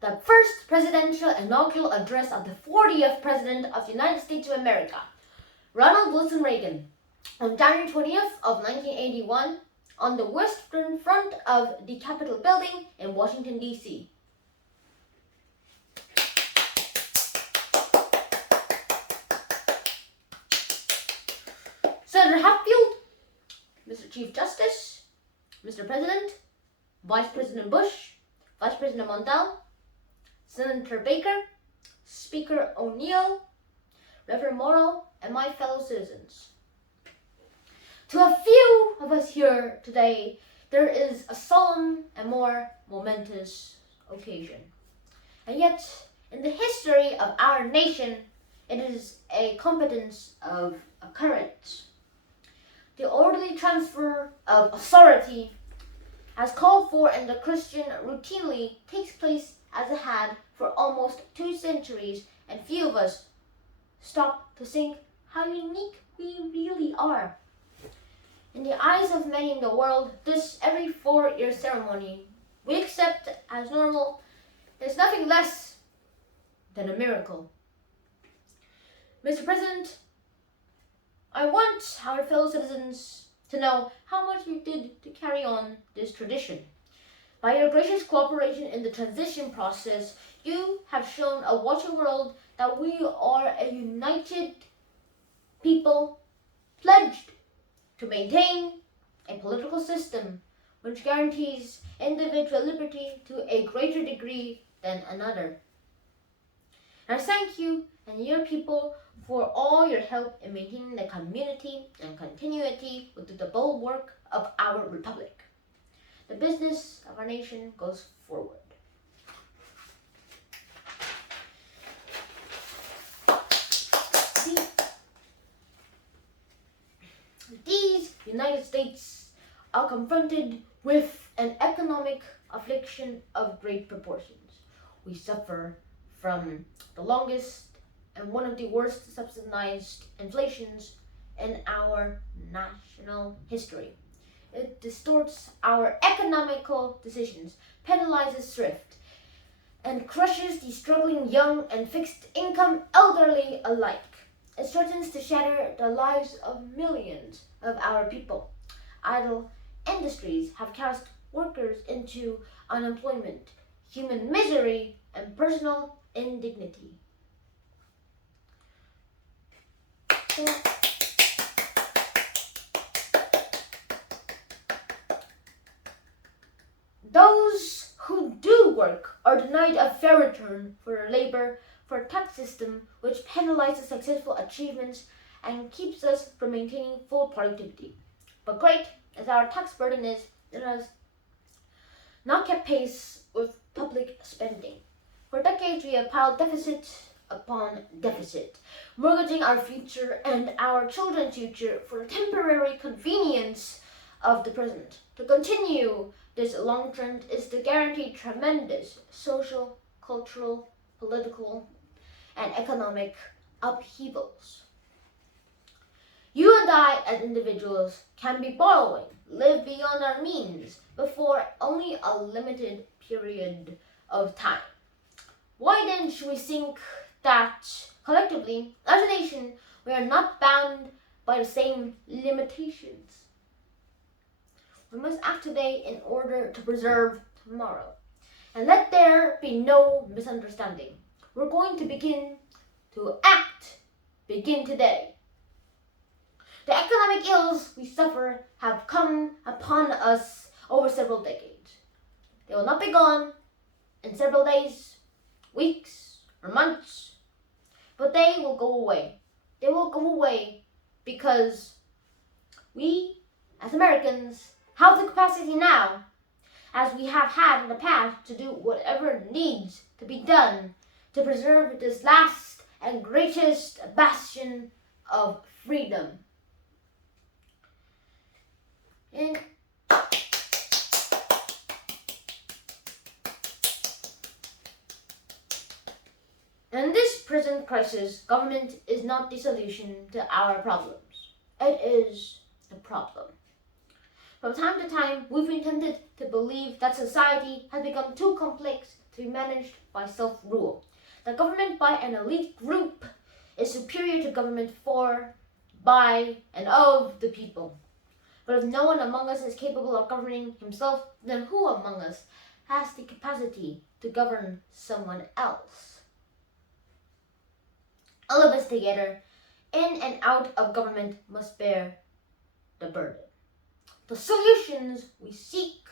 the first presidential inaugural address of the 40th President of the United States of America, Ronald Reagan, on January 20th of 1981, on the western front of the Capitol building in Washington, D.C. Senator Hatfield, Mr. Chief Justice, Mr. President, Vice President Bush, Vice President Mondale, Senator Baker, Speaker O'Neill, Reverend Morrow, and my fellow citizens. To a few of us here today, there is a solemn and more momentous occasion. And yet, in the history of our nation, it is a competence of occurrence. The orderly transfer of authority, as called for in the Christian, routinely takes place as it had for almost 2 centuries, and few of us stop to think how unique we really are. In the eyes of many in the world, this every 4-year ceremony we accept as normal is nothing less than a miracle. Mr. President, I want our fellow citizens to know how much you did to carry on this tradition. By your gracious cooperation in the transition process, you have shown a watching world that we are a united people pledged to maintain a political system which guarantees individual liberty to a greater degree than another. And I thank you and your people for all your help in maintaining the community and continuity with the bulwark of our republic. The business of our nation goes forward. These United States are confronted with an economic affliction of great proportions. We suffer from the longest and one of the worst subsidized inflations in our national history. It distorts our economical decisions, penalizes thrift, and crushes the struggling young and fixed-income elderly alike. It threatens to shatter the lives of millions of our people. Idle industries have cast workers into unemployment, human misery, and personal indignity. Those who do work are denied a fair return for their labor, for a tax system which penalizes successful achievements and keeps us from maintaining full productivity. But great as our tax burden is, it has not kept pace with public spending. For decades we have piled deficit upon deficit, mortgaging our future and our children's future for the temporary convenience of the present. To continue this long trend is to guarantee tremendous social, cultural, political, and economic upheavals. You and I, as individuals, can be borrowing, live beyond our means, but for only a limited period of time. Why then should we think that, collectively, as a nation, we are not bound by the same limitations? We must act today in order to preserve tomorrow. And let there be no misunderstanding. We're going to begin to act, begin today. The economic ills we suffer have come upon us over several decades. They will not be gone in several days, weeks, or months, but they will go away. They will go away because we, as Americans, have the capacity now, as we have had in the past, to do whatever needs to be done to preserve this last and greatest bastion of freedom. In this present crisis, government is not the solution to our problems. It is the problem. From time to time, we've been tempted to believe that society has become too complex to be managed by self-rule. That government by an elite group is superior to government for, by, and of the people. But if no one among us is capable of governing himself, then who among us has the capacity to govern someone else? All of us together, in and out of government, must bear the burden. The solutions we seek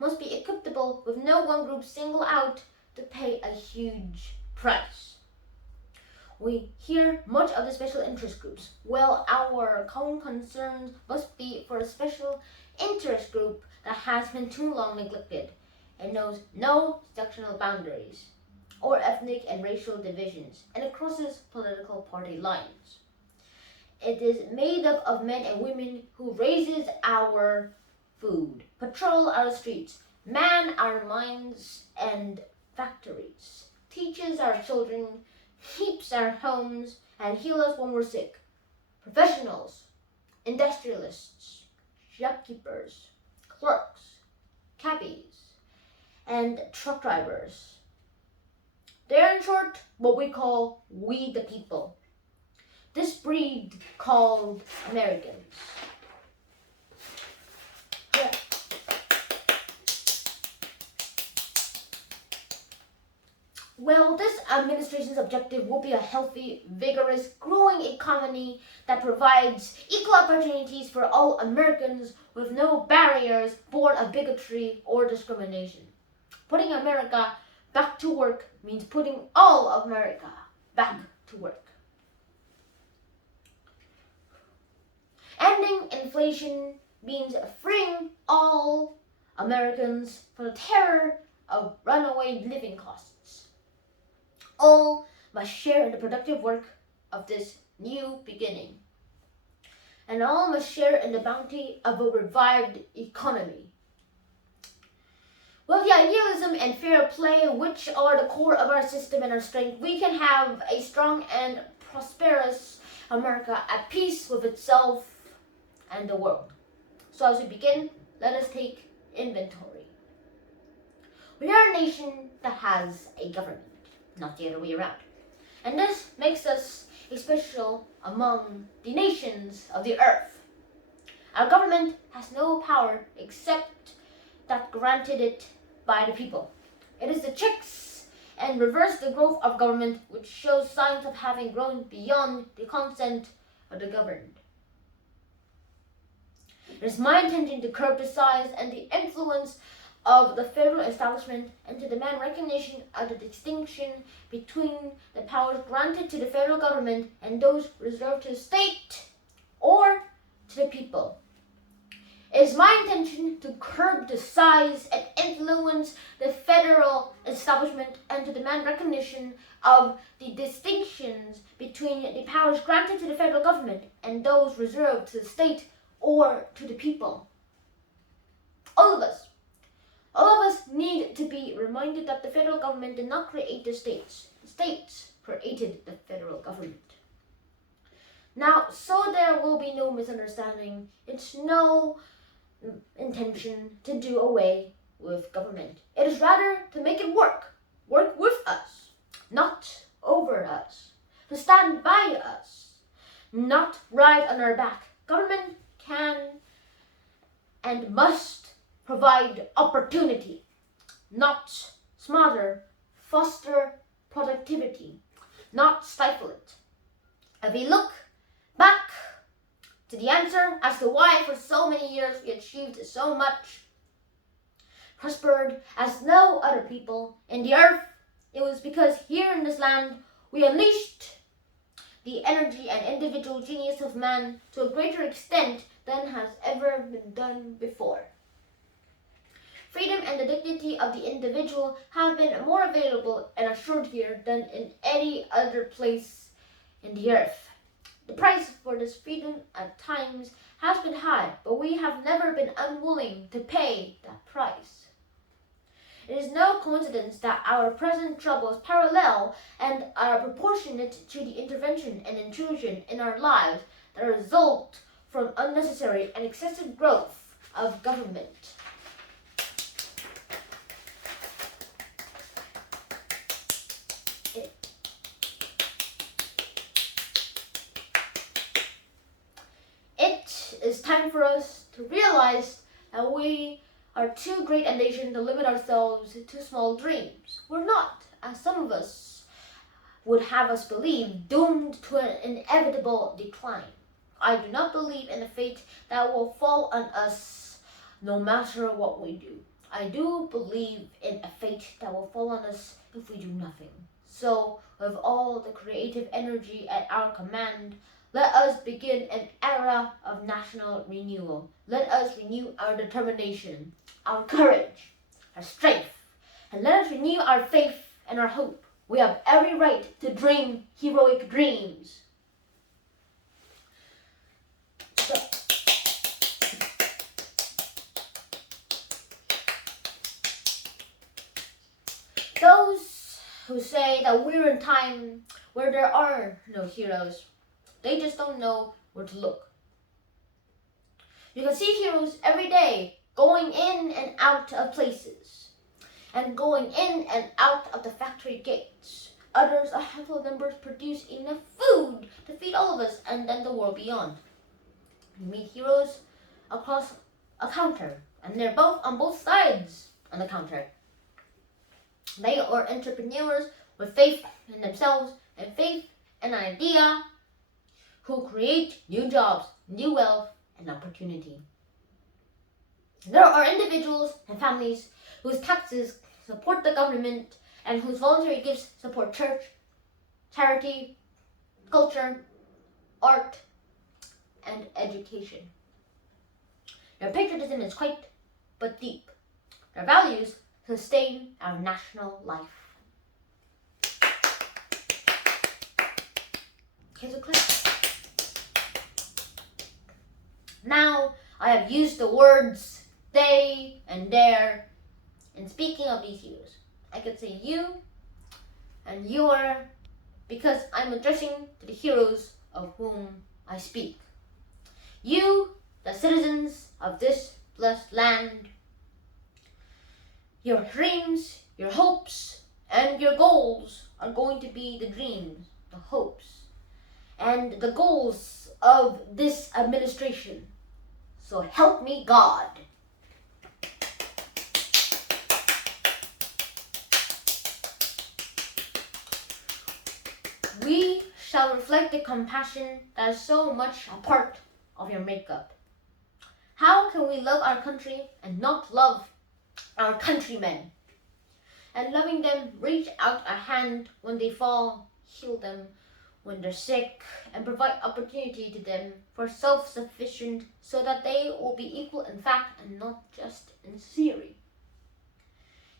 must be equitable, with no one group singled out to pay a huge price. We hear much of the special interest groups. Well, our common concerns must be for a special interest group that has been too long neglected and knows no sectional boundaries or ethnic and racial divisions, and it crosses political party lines. It is made up of men and women who raises our food, patrol our streets, man our mines and factories, teaches our children, keeps our homes, and heals us when we're sick. Professionals, industrialists, shopkeepers, clerks, cabbies, and truck drivers. They're in short what we call we the people. This breed called Americans. Yeah. Well, this administration's objective will be a healthy, vigorous, growing economy that provides equal opportunities for all Americans with no barriers born of bigotry or discrimination. Putting America back to work means putting all of America back to work. Ending inflation means freeing all Americans from the terror of runaway living costs. All must share in the productive work of this new beginning. And all must share in the bounty of a revived economy. With the idealism and fair play, which are the core of our system and our strength, we can have a strong and prosperous America at peace with itself and the world. So as we begin, let us take inventory. We are a nation that has a government, not the other way around. And this makes us a special among the nations of the earth. Our government has no power except that granted it by the people. It is the checks and reverse the growth of government which shows signs of having grown beyond the consent of the governed. It is my intention to curb the size and the influence of the federal establishment and to demand recognition of the distinction between the powers granted to the federal government and those reserved to the state or to the people. It is my intention to curb the size and influence the federal establishment and to demand recognition of the distinctions between the powers granted to the federal government and those reserved to the state or to the people. All of us need to be reminded that the federal government did not create the states. The states created the federal government. Now, so there will be no misunderstanding, it's no intention to do away with government. It is rather to make it work with us, not over us, to stand by us, not ride on our back. Government can and must provide opportunity, not smother, foster productivity, not stifle it. If we look back to the answer as to why for so many years we achieved so much, prospered as no other people in the earth, it was because here in this land we unleashed the energy and individual genius of man to a greater extent than has ever been done before. Freedom and the dignity of the individual have been more available and assured here than in any other place in the earth. The price for this freedom at times has been high, but we have never been unwilling to pay that price. It is no coincidence that our present troubles parallel and are proportionate to the intervention and intrusion in our lives that result from unnecessary and excessive growth of government. It is time for us to realize that we are too great a nation to limit ourselves to small dreams. We're not, as some of us would have us believe, doomed to an inevitable decline. I do not believe in a fate that will fall on us no matter what we do. I do believe in a fate that will fall on us if we do nothing. So, with all the creative energy at our command, let us begin an era of national renewal. Let us renew our determination, our courage, our strength, and let us renew our faith and our hope. We have every right to dream heroic dreams. Those who say that we're in time where there are no heroes, they just don't know where to look. You can see heroes every day going in and out of places, and going in and out of the factory gates. Others, a handful of numbers, produce enough food to feed all of us and then the world beyond. You meet heroes across a counter, and they're both on both sides on the counter. They are entrepreneurs with faith in themselves and faith in an idea who create new jobs, new wealth, and opportunity. There are individuals and families whose taxes support the government and whose voluntary gifts support church, charity, culture, art, and education. Their patriotism is quite but deep. Their values sustain our national life. Here's a clip. Now I have used the words they and their in speaking of these heroes. I could say you and your because I'm addressing to the heroes of whom I speak. You, the citizens of this blessed land, your dreams, your hopes, and your goals are going to be the dreams, the hopes, and the goals of this administration. So help me God. We shall reflect the compassion that is so much a part of your makeup. How can we love our country and not love our countrymen? And loving them, reach out a hand when they fall, heal them when they're sick, and provide opportunity to them for self-sufficient so that they will be equal in fact and not just in theory.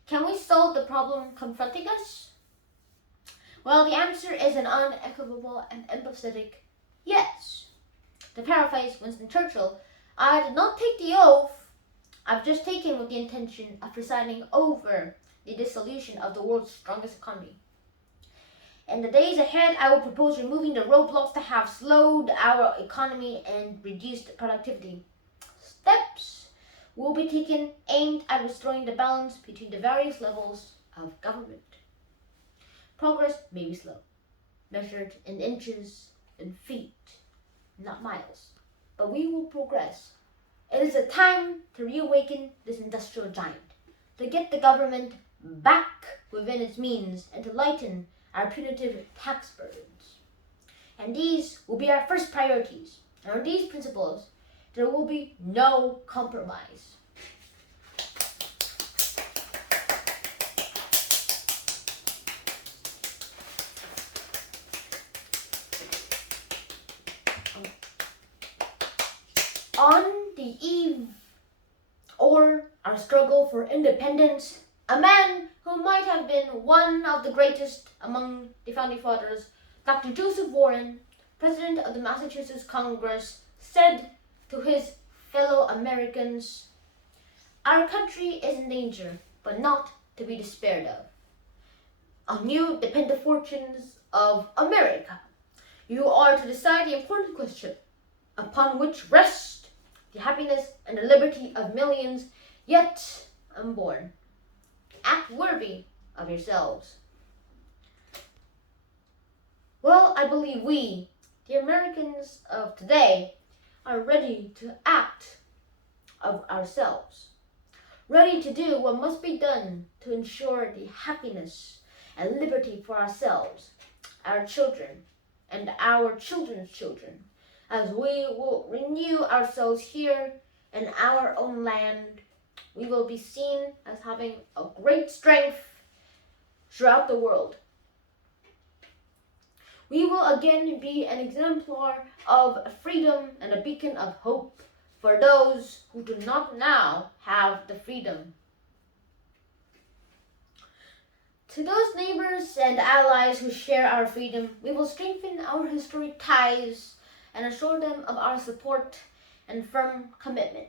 Can we solve the problem confronting us? Well, the answer is an unequivocal and empathetic yes. To paraphrase Winston Churchill, I did not take the oath I've just taken with the intention of presiding over the dissolution of the world's strongest economy. In the days ahead, I will propose removing the roadblocks that have slowed our economy and reduced productivity. Steps will be taken aimed at restoring the balance between the various levels of government. Progress may be slow, measured in inches and feet, not miles, but we will progress. It is a time to reawaken this industrial giant, to get the government back within its means and to lighten our punitive tax burdens. And these will be our first priorities. And on these principles, there will be no compromise. On the eve or our struggle for independence, a man who might have been one of the greatest among the founding fathers, Dr. Joseph Warren, president of the Massachusetts Congress, said to his fellow Americans, "Our country is in danger, but not to be despaired of. On you depend the fortunes of America. You are to decide the important question upon which rest the happiness and the liberty of millions yet unborn. Act worthy of yourselves. Well, I believe we, the Americans of today, are ready to act of ourselves, ready to do what must be done to ensure the happiness and liberty for ourselves, our children, and our children's children, as we will renew ourselves here in our own land. We will be seen as having a great strength throughout the world. We will again be an exemplar of freedom and a beacon of hope for those who do not now have the freedom. To those neighbors and allies who share our freedom, we will strengthen our historic ties and assure them of our support and firm commitment.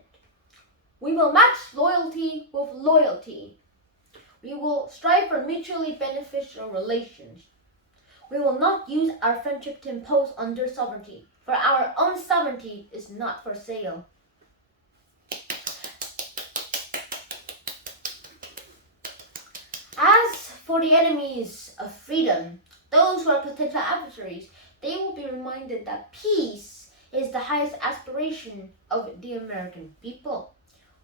We will match loyalty with loyalty. We will strive for mutually beneficial relations. We will not use our friendship to impose on their sovereignty, for our own sovereignty is not for sale. As for the enemies of freedom, those who are potential adversaries, they will be reminded that peace is the highest aspiration of the American people.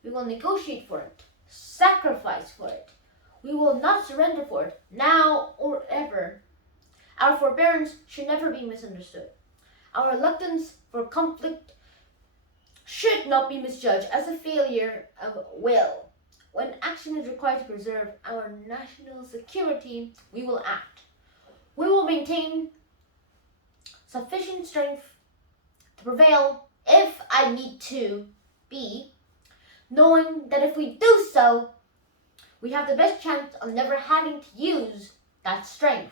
We will negotiate for it, sacrifice for it. We will not surrender for it, now or ever. Our forbearance should never be misunderstood. Our reluctance for conflict should not be misjudged as a failure of will. When action is required to preserve our national security, we will act. We will maintain sufficient strength to prevail if I need to be, knowing that if we do so, we have the best chance of never having to use that strength.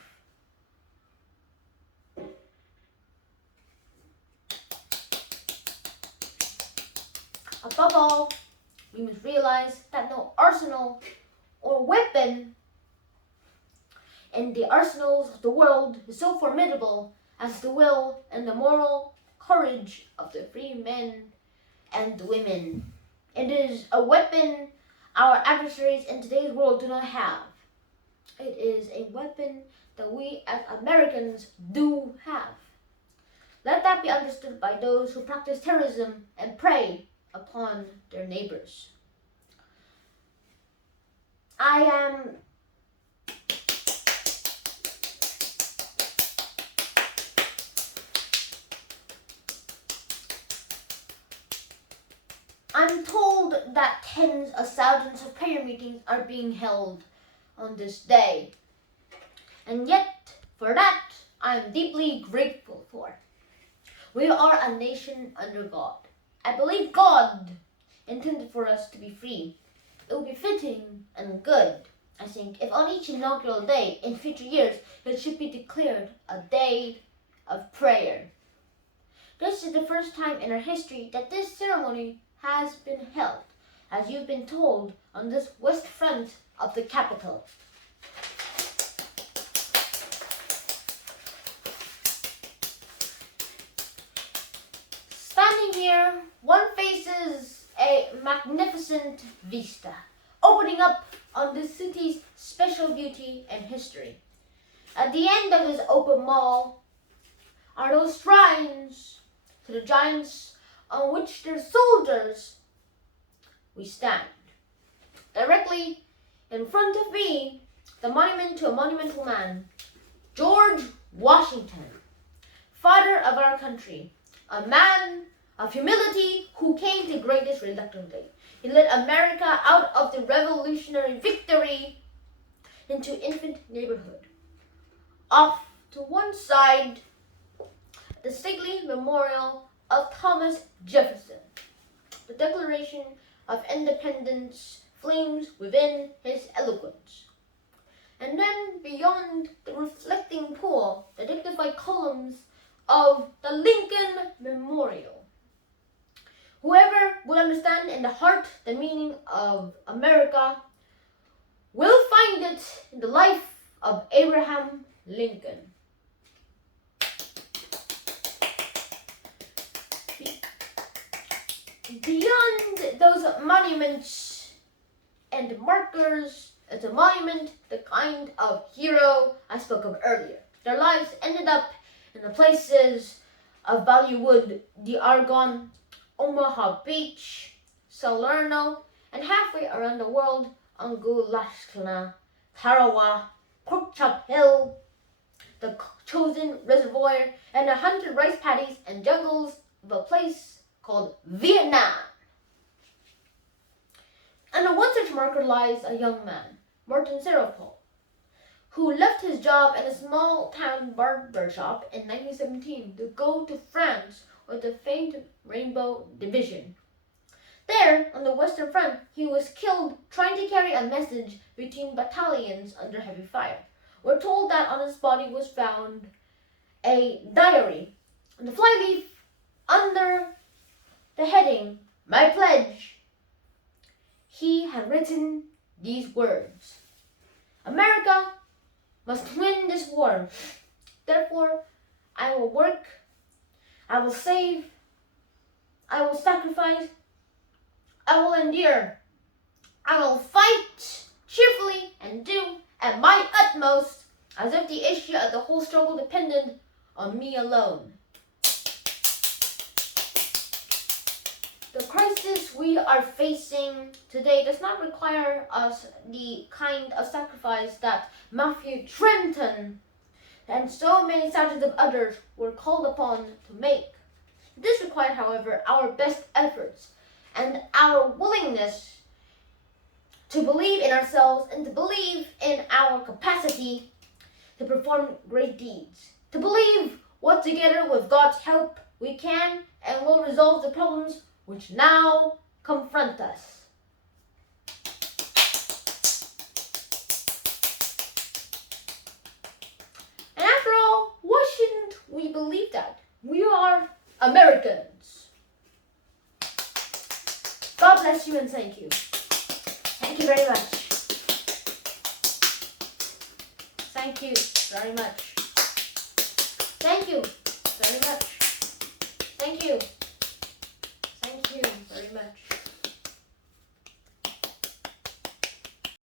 Above all, we must realize that no arsenal or weapon in the arsenals of the world is so formidable as the will and the moral courage of the free men and women. It is a weapon our adversaries in today's world do not have. It is a weapon that we as Americans do have. Let that be understood by those who practice terrorism and prey upon their neighbors. I'm told that tens of thousands of prayer meetings are being held on this day. And yet, for that, I am deeply grateful for. We are a nation under God. I believe God intended for us to be free. It would be fitting and good, I think, if on each inaugural day in future years it should be declared a day of prayer. This is the first time in our history that this ceremony has been held, as you've been told, on this west front of the Capitol. Standing here, one faces a magnificent vista, opening up on the city's special beauty and history. At the end of this open mall are those shrines to the giants on which their soldiers we stand. Directly in front of me, the monument to a monumental man, George Washington, father of our country, a man of humility who came to greatness reluctantly. He led America out of the Revolutionary victory into infant neighborhood. Off to one side, the stately memorial of Thomas Jefferson. The Declaration of Independence flames within his eloquence. And then beyond the reflecting pool, the dignified columns of the Lincoln Memorial. Whoever will understand in the heart the meaning of America will find it in the life of Abraham Lincoln. Beyond those monuments and markers is a monument, the kind of hero I spoke of earlier. Their lives ended up in the places of Bollywood, the Argonne, Omaha Beach, Salerno, and halfway around the world, Angulashkana, Tarawa, Porkchop Hill, the Chosen Reservoir, and 100 rice paddies and jungles of a place called Vietnam. And one such marker lies a young man, Martin Serapol, who left his job in a small-town barber shop in 1917 to go to France with the famed Rainbow Division. There, on the Western Front, he was killed trying to carry a message between battalions under heavy fire. We're told that on his body was found a diary, and the flyleaf under the heading, "My Pledge." He had written these words: "America must win this war. Therefore, I will work, I will save, I will sacrifice, I will endure, I will fight cheerfully and do at my utmost as if the issue of the whole struggle depended on me alone." The crisis we are facing today does not require us the kind of sacrifice that Matthew Trenton and so many thousands of others were called upon to make. This required, however, our best efforts and our willingness to believe in ourselves and to believe in our capacity to perform great deeds. To believe what together with God's help we can and will resolve the problems which now confront us. And after all, why shouldn't we believe that? We are Americans. God bless you and thank you. Thank you very much. Thank you very much. Thank you very much.